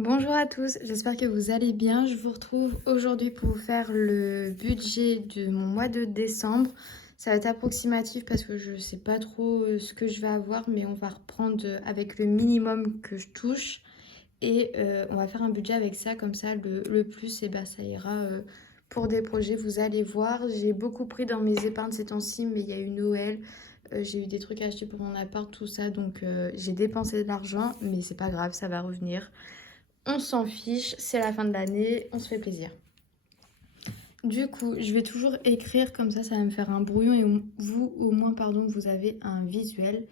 Bonjour à tous, j'espère que vous allez bien. Je vous retrouve aujourd'hui pour vous faire le budget de mon mois de décembre. Ça va être approximatif parce que je ne sais pas trop ce que je vais avoir, mais on va reprendre avec le minimum que je touche. Et on va faire un budget avec ça, comme ça le plus, et ben, ça ira pour des projets. Vous allez voir, j'ai beaucoup pris dans mes épargnes ces temps-ci, mais il y a eu Noël. J'ai eu des trucs à acheter pour mon appart, tout ça, donc j'ai dépensé de l'argent, mais c'est pas grave, ça va revenir. On s'en fiche, c'est la fin de l'année, on se fait plaisir. Du coup, je vais toujours écrire comme ça va me faire un brouillon et vous, au moins, pardon, vous avez un visuel.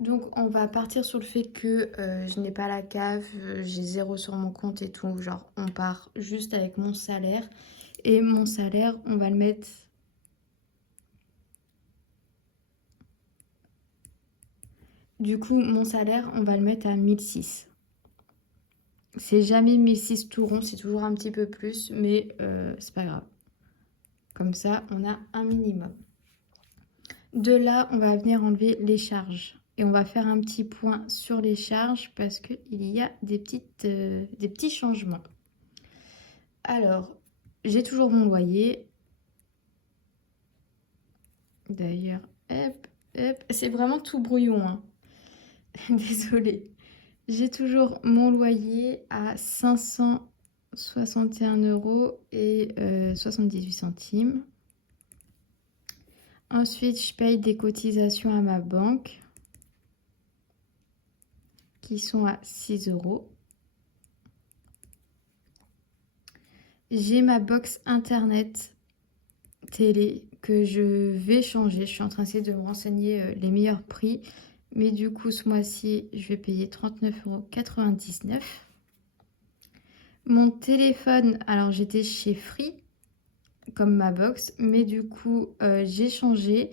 Donc, on va partir sur le fait que je n'ai pas la cave, j'ai zéro sur mon compte et tout. Genre, on part juste avec mon salaire. Et mon salaire, on va le mettre... Du coup, mon salaire, on va le mettre à 1006. C'est jamais 1006 tout rond, c'est toujours un petit peu plus, mais c'est pas grave. Comme ça, on a un minimum. De là, on va venir enlever les charges. Et on va faire un petit point sur les charges parce qu'il y a des petits changements. Alors, j'ai toujours mon loyer. D'ailleurs, hop, hop, c'est vraiment tout brouillon, hein. Désolée. J'ai toujours mon loyer à 561 € et 78 centimes. Ensuite, je paye des cotisations à ma banque qui sont à 6 €. J'ai ma box internet télé que je vais changer. Je suis en train d'essayer de me renseigner les meilleurs prix. Mais du coup, ce mois-ci, je vais payer 39,99 €. Mon téléphone, alors j'étais chez Free, comme ma box. Mais du coup, j'ai changé.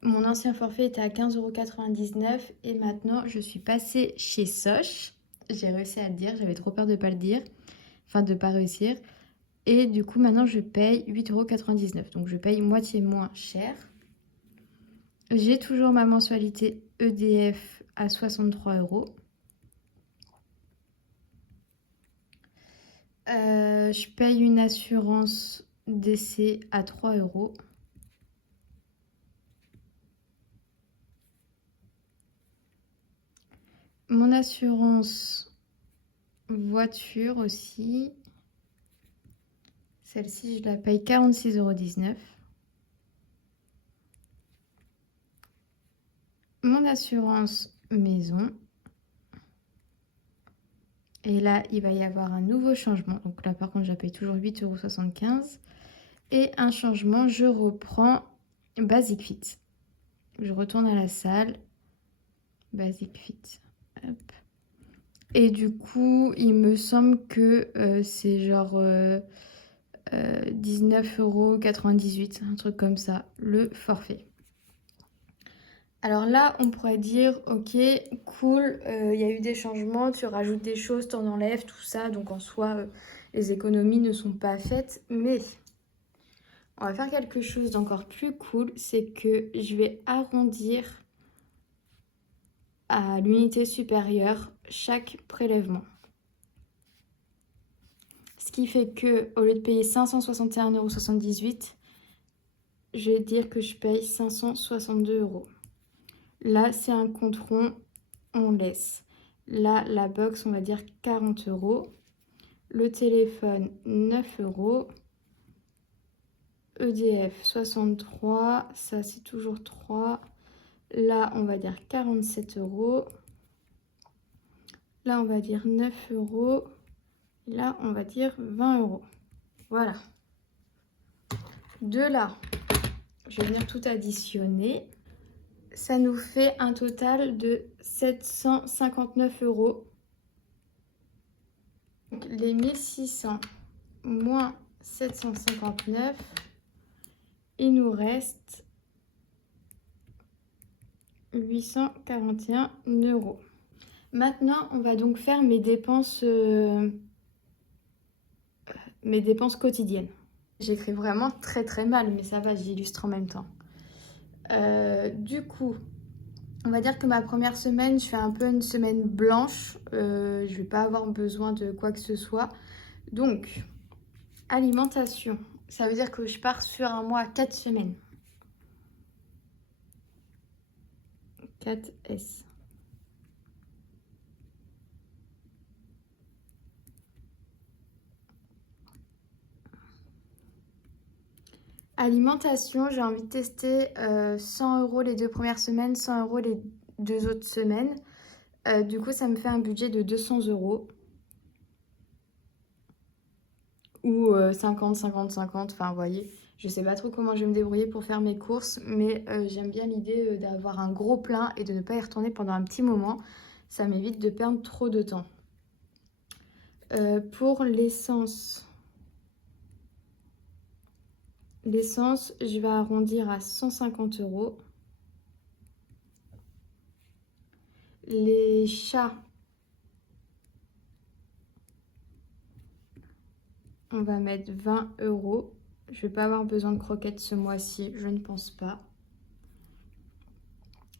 Mon ancien forfait était à 15,99 € et maintenant, je suis passée chez Sosh. J'ai réussi à le dire, j'avais trop peur de ne pas le dire. Enfin, de ne pas réussir. Et du coup, maintenant, je paye 8,99 €. Donc, je paye moitié moins cher. J'ai toujours ma mensualité EDF à 63 €. Je paye une assurance décès à 3 €. Mon assurance voiture aussi. Celle-ci, je la paye 46,19 €. Mon assurance maison. Et là, il va y avoir un nouveau changement. Donc là, par contre, je la paye toujours 8,75 €. Et un changement, je reprends Basic Fit. Je retourne à la salle. Basic Fit. Hop. Et du coup, il me semble que c'est genre 19,98 €, un truc comme ça, le forfait. Alors là, on pourrait dire, ok, cool, il y a eu des changements, tu rajoutes des choses, t'en enlèves, tout ça. Donc en soi, les économies ne sont pas faites. Mais on va faire quelque chose d'encore plus cool, c'est que je vais arrondir à l'unité supérieure chaque prélèvement. Ce qui fait que au lieu de payer 561,78 €, je vais dire que je paye 562 €. Là, c'est un compte rond, on laisse. Là, la box, on va dire 40 €. Le téléphone, 9 €. EDF, 63. Ça, c'est toujours 3. Là, on va dire 47 €. Là, on va dire 9 €. Là, on va dire 20 €. Voilà. De là, je vais venir tout additionner. Ça nous fait un total de 759 €. Donc, les 1600 moins 759, il nous reste 841 €. Maintenant, on va donc faire mes dépenses quotidiennes. J'écris vraiment très très mal, mais ça va, j'illustre en même temps. Du coup, On va dire que ma première semaine, je fais un peu une semaine blanche. Je vais pas avoir besoin de quoi que ce soit. Donc, alimentation. Ça veut dire que je pars sur un mois à 4 semaines. 4S. Alimentation, j'ai envie de tester 100 € les 2 premières semaines, 100 € les 2 autres semaines. Du coup, ça me fait un budget de 200 € ou 50, 50, 50. Enfin, vous voyez, je sais pas trop comment je vais me débrouiller pour faire mes courses, mais j'aime bien l'idée d'avoir un gros plein et de ne pas y retourner pendant un petit moment. Ça m'évite de perdre trop de temps. Pour l'essence, je vais arrondir à 150 €. Les chats, on va mettre 20 €. Je vais pas avoir besoin de croquettes ce mois-ci, je ne pense pas.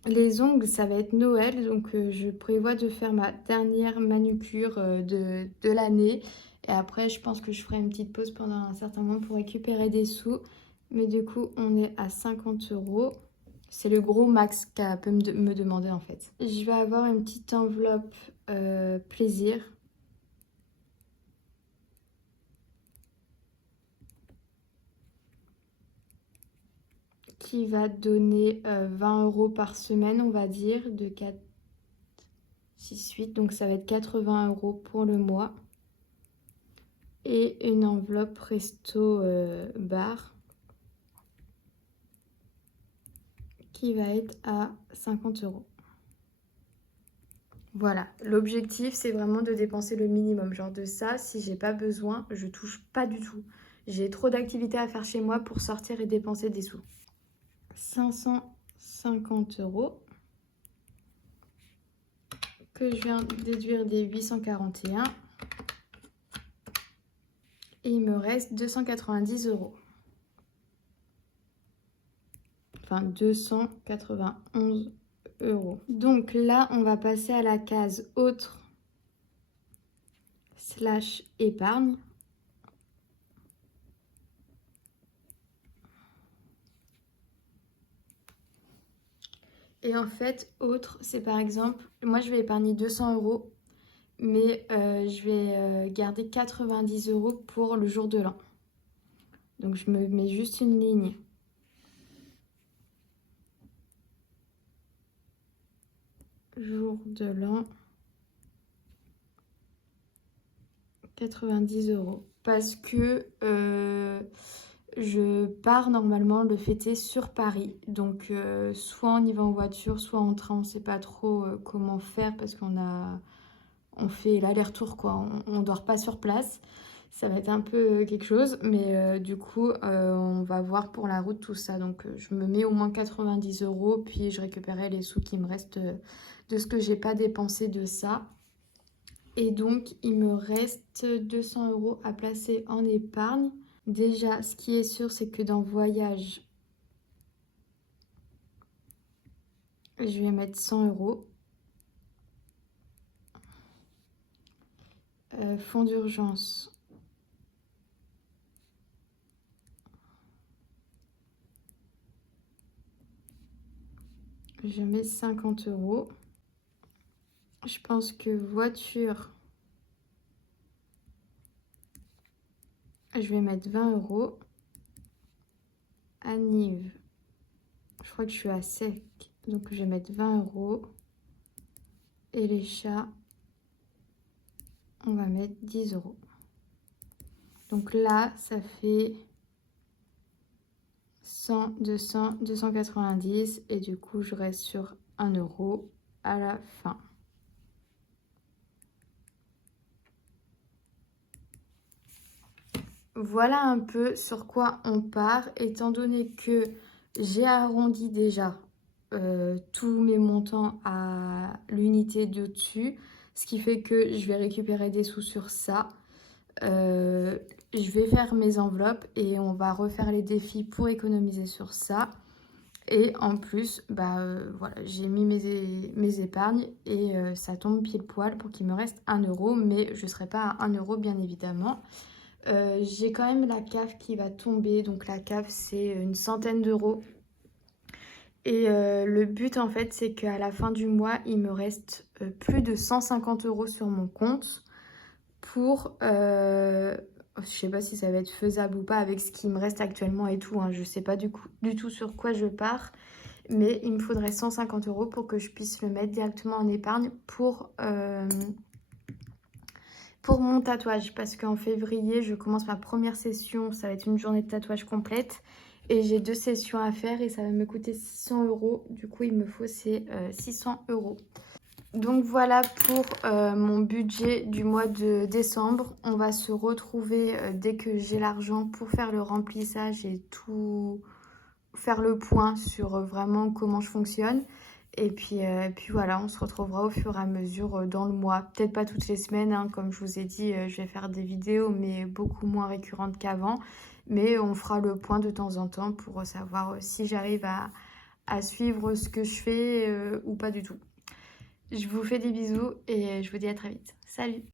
Les ongles, ça va être Noël, donc je prévois de faire ma dernière manucure de l'année. Et après, je pense que je ferai une petite pause pendant un certain moment pour récupérer des sous. Mais du coup, on est à 50 €. C'est le gros max qu'elle peut me demander en fait. Je vais avoir une petite enveloppe plaisir. Qui va donner 20 € par semaine, on va dire, de 4, 6, 8. Donc ça va être 80 € pour le mois. Et une enveloppe resto bar qui va être à 50 €. Voilà, l'objectif c'est vraiment de dépenser le minimum. Genre de ça, si j'ai pas besoin, je touche pas du tout. J'ai trop d'activités à faire chez moi pour sortir et dépenser des sous. 550 € que je viens de déduire des 841. Et il me reste 290 €. Enfin, 291 €. Donc là, on va passer à la case autre / épargne. Et en fait, autre, c'est par exemple, moi je vais épargner 200 €, mais je vais garder 90 € pour le jour de l'an. Donc je me mets juste une ligne. Jour de l'an, 90 €. Parce que je pars normalement le fêter sur Paris. Donc soit on y va en voiture, soit en train. On ne sait pas trop comment faire parce on fait l'aller-retour quoi. On dort pas sur place. Ça va être un peu quelque chose. Mais du coup, on va voir pour la route tout ça. Donc je me mets au moins 90 €. Puis je récupérerai les sous qui me restent de ce que j'ai pas dépensé de ça. Et donc, il me reste 200 € à placer en épargne. Déjà, ce qui est sûr, c'est que dans voyage, je vais mettre 100 €. Fonds d'urgence. Je mets 50 €. Je pense que voiture, je vais mettre 20 €. Anniv, je crois que je suis à sec, donc je vais mettre 20 €. Et les chats, on va mettre 10 €. Donc là, ça fait 100, 200, 290. Et du coup, je reste sur 1 € à la fin. Voilà un peu sur quoi on part, étant donné que j'ai arrondi déjà tous mes montants à l'unité de dessus, ce qui fait que je vais récupérer des sous sur ça. Je vais faire mes enveloppes et on va refaire les défis pour économiser sur ça. Et en plus, voilà, j'ai mis mes épargnes et ça tombe pile poil pour qu'il me reste 1 €, mais je ne serai pas à 1 € bien évidemment. J'ai quand même la CAF qui va tomber, donc la CAF c'est une centaine d'euros. Et le but en fait c'est qu'à la fin du mois, il me reste plus de 150 € sur mon compte pour... je sais pas si ça va être faisable ou pas avec ce qui me reste actuellement et tout, hein. Je sais pas du tout sur quoi je pars. Mais il me faudrait 150 € pour que je puisse le mettre directement en épargne pour mon tatouage. Parce qu'en février, je commence ma première session. Ça va être une journée de tatouage complète. Et j'ai 2 sessions à faire et ça va me coûter 600 €. Du coup, il me faut ces 600 €. Donc voilà pour mon budget du mois de décembre. On va se retrouver dès que j'ai l'argent pour faire le remplissage et tout... faire le point sur vraiment comment je fonctionne. Et puis voilà, on se retrouvera au fur et à mesure dans le mois. Peut-être pas toutes les semaines, hein, comme je vous ai dit, je vais faire des vidéos, mais beaucoup moins récurrentes qu'avant. Mais on fera le point de temps en temps pour savoir si j'arrive à suivre ce que je fais ou pas du tout. Je vous fais des bisous et je vous dis à très vite. Salut!